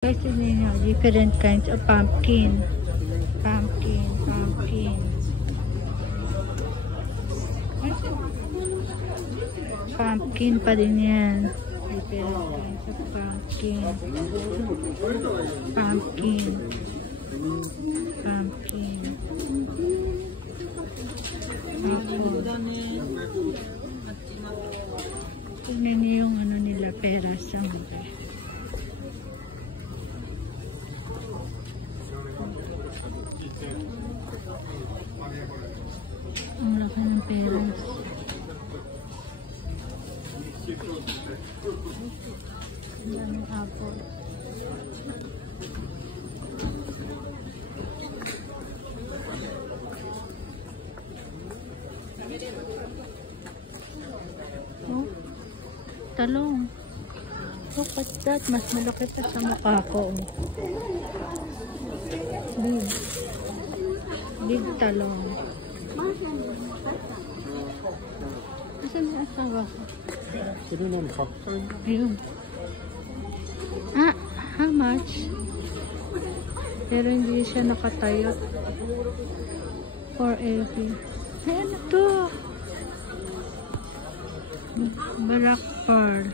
Guys, yun yung different kinds of pumpkin. Pumpkin. Pumpkin pa din yan. Different kinds of pumpkin. Pumpkin. Tignan niyo yung ano nila, pera sa mga. Ang laki ng peras. Ang daming apple. Oh, talong. Look at that. Mas malaki pa sa mukha ko. Big talong. Asan yung asawa ko? Ayun. Ah, how much? Pero hindi siya nakatayo. 480. Ay, ano to? Black pearl.